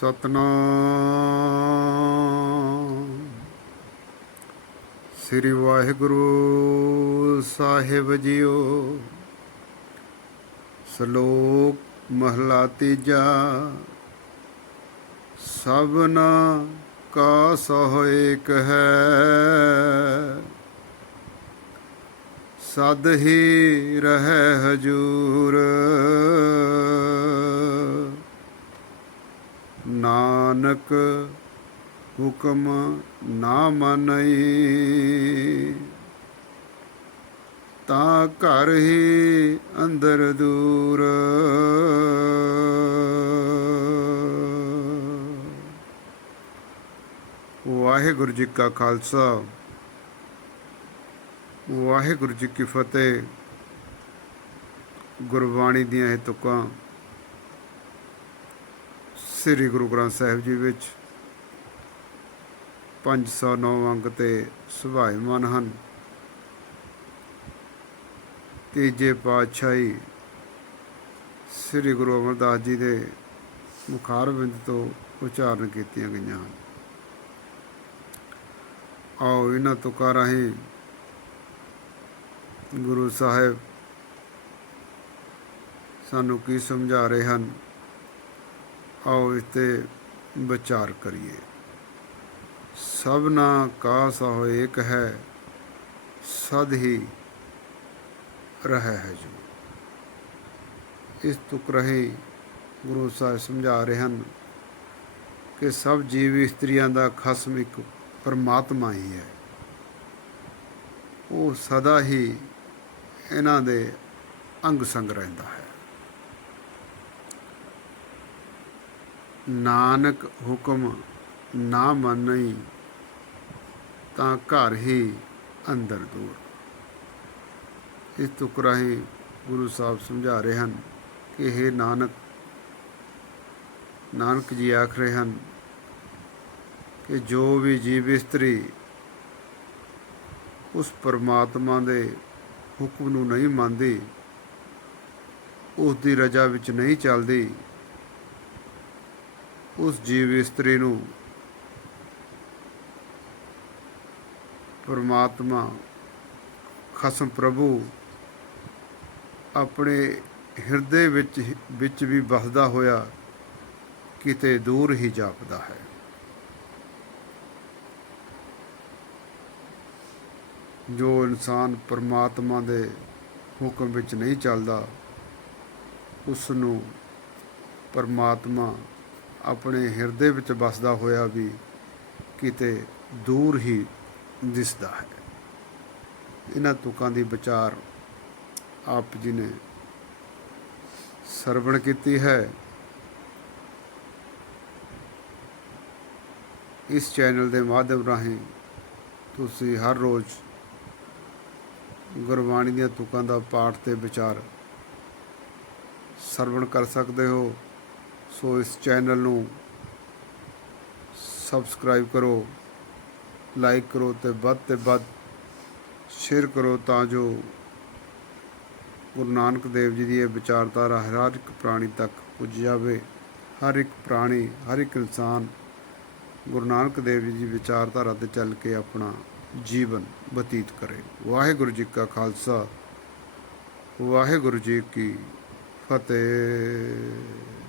ਸਤਨਾਮ। ਸ੍ਰੀ ਵਾਹਿਗੁਰੂ ਸਾਹਿਬ ਜੀਓ। ਸ਼ਲੋਕ ਮਹਲਾ ਤੀਜਾ। ਸਭਨਾ ਕਾ ਸੋ ਏਕ ਹੈ। ਸਦ ਹੀ ਰਹਿ ਹਜੂਰ। ਨਾਨਕ ਹੁਕਮ ਨਾ ਮੰਨਈ। ਤਾਂ ਘਰ ਹੀ ਅੰਦਰ ਦੂਰ। ਵਾਹਿਗੁਰੂ ਜੀ ਕਾ ਖਾਲਸਾ। ਵਾਹਿਗੁਰੂ ਜੀ ਕੀ ਫਤਿਹ। ਗੁਰਬਾਣੀ ਦੀਆਂ ਇਹ ਤੁਕਾਂ ਸ੍ਰੀ ਗੁਰੂ ਗ੍ਰੰਥ ਸਾਹਿਬ ਜੀ ਵਿੱਚ 509 ਅੰਕ ਤੇ ਸੁਭਾਇਮਾਨ ਹਨ। ਤੀਜੇ ਪਾਤਸ਼ਾਹੀ ਸ੍ਰੀ ਗੁਰੂ ਅਮਰਦਾਸ ਜੀ ਦੇ ਮੁਖਾਰ ਬਿੰਦ ਤੋਂ ਉਚਾਰਨ ਕੀਤੀਆਂ ਗਈਆਂ ਹਨ। ਆਓ ਇਹਨਾਂ ਤੁਕਾਂ ਰਾਹੀਂ ਗੁਰੂ ਸਾਹਿਬ ਸਾਨੂੰ ਕੀ ਸਮਝਾ ਰਹੇ ਹਨ? ਆਓ ਇਸ ਤੇ ਵਿਚਾਰ ਕਰੀਏ। ਸਭਨਾ ਕਾ ਸੋ ਏਕ ਹੈ, ਸਦ ਹੀ ਰਹਿ ਹੈ ਜੋ। ਇਸ ਤੁਕ ਰਹੇ ਗੁਰੂ ਸਾਹਿਬ ਸਮਝਾ ਰਹੇ ਹਨ ਕਿ ਸਭ ਜੀਵ ਇਸਤਰੀਆਂ ਦਾ ਖਸਮ ਇੱਕ ਪਰਮਾਤਮਾ ਹੀ ਹੈ। ਉਹ ਸਦਾ ਹੀ ਇਹਨਾਂ ਦੇ ਅੰਗ ਸੰਗ ਰਹਿੰਦਾ ਹੈ। ਨਾਨਕ ਹੁਕਮ ਨਾ ਮੰਨਈ ਤਾਂ ਘਰ ਹੀ ਅੰਦਰ ਦੂਰ। ਇਸ ਤੁਕ ਰਾਹੀਂ ਗੁਰੂ ਸਾਹਿਬ ਸਮਝਾ ਰਹੇ ਹਨ ਕਿ ਇਹ ਨਾਨਕ ਨਾਨਕ ਜੀ ਆਖ ਰਹੇ ਹਨ ਕਿ ਜੋ ਵੀ ਜੀਵ ਇਸਤਰੀ ਉਸ ਪਰਮਾਤਮਾ ਦੇ ਹੁਕਮ ਨੂੰ ਨਹੀਂ ਮੰਨਦੀ, ਉਸ ਦੀ ਰਜਾ ਵਿੱਚ ਨਹੀਂ ਚੱਲਦੀ ਉਸ ਜੀਵ ਇਸਤਰੀ ਨੂੰ ਪਰਮਾਤਮਾ, ਖਸਮ ਪ੍ਰਭੂ ਆਪਣੇ ਹਿਰਦੇ ਵਿੱਚ ਵਿੱਚ ਵੀ ਵਸਦਾ ਹੋਇਆ ਕਿਤੇ ਦੂਰ ਹੀ ਜਾਪਦਾ ਹੈ। ਜੋ ਇਨਸਾਨ ਪਰਮਾਤਮਾ ਦੇ ਹੁਕਮ ਵਿੱਚ ਨਹੀਂ ਚੱਲਦਾ ਉਸ ਨੂੰ ਪਰਮਾਤਮਾ ਆਪਣੇ ਹਿਰਦੇ ਵਿੱਚ ਵਸਦਾ ਹੋਇਆ ਵੀ ਕਿਤੇ ਦੂਰ ਹੀ ਦਿਸਦਾ ਹੈ। ਇਹਨਾਂ ਤੁਕਾਂ ਦੀ ਵਿਚਾਰ ਆਪ ਜੀ ਨੇ ਸਰਵਣ ਕੀਤੀ ਹੈ। ਇਸ ਚੈਨਲ ਦੇ ਮਾਧਿਅਮ ਰਾਹੀਂ ਤੁਸੀਂ ਹਰ ਰੋਜ਼ ਗੁਰਬਾਣੀ ਦੀਆਂ ਤੁਕਾਂ ਦਾ ਪਾਠ ਤੇ ਵਿਚਾਰ ਸਰਵਣ ਕਰ ਸਕਦੇ ਹੋ। ਸੋ ਇਸ ਚੈਨਲ ਨੂੰ ਸਬਸਕ੍ਰਾਈਬ ਕਰੋ, ਲਾਈਕ ਕਰੋ ਤੇ ਵੱਧ ਤੇ ਵੱਧ ਸ਼ੇਅਰ ਕਰੋ ਤਾਂ ਜੋ ਗੁਰੂ ਨਾਨਕ ਦੇਵ ਜੀ ਦੀ ਇਹ ਵਿਚਾਰਧਾਰਾ ਹਰ ਇੱਕ ਪ੍ਰਾਣੀ ਤੱਕ ਪੁੱਜ ਜਾਵੇ, ਹਰ ਇੱਕ ਪ੍ਰਾਣੀ, ਹਰ ਇੱਕ ਇਨਸਾਨ ਗੁਰੂ ਨਾਨਕ ਦੇਵ ਜੀ ਦੀ ਵਿਚਾਰਧਾਰਾ ਤੇ ਚੱਲ ਕੇ ਆਪਣਾ ਜੀਵਨ ਬਤੀਤ ਕਰੇ। ਵਾਹਿਗੁਰੂ ਜੀ ਕਾ ਖਾਲਸਾ, ਵਾਹਿਗੁਰੂ ਜੀ ਕੀ ਫਤਿਹ।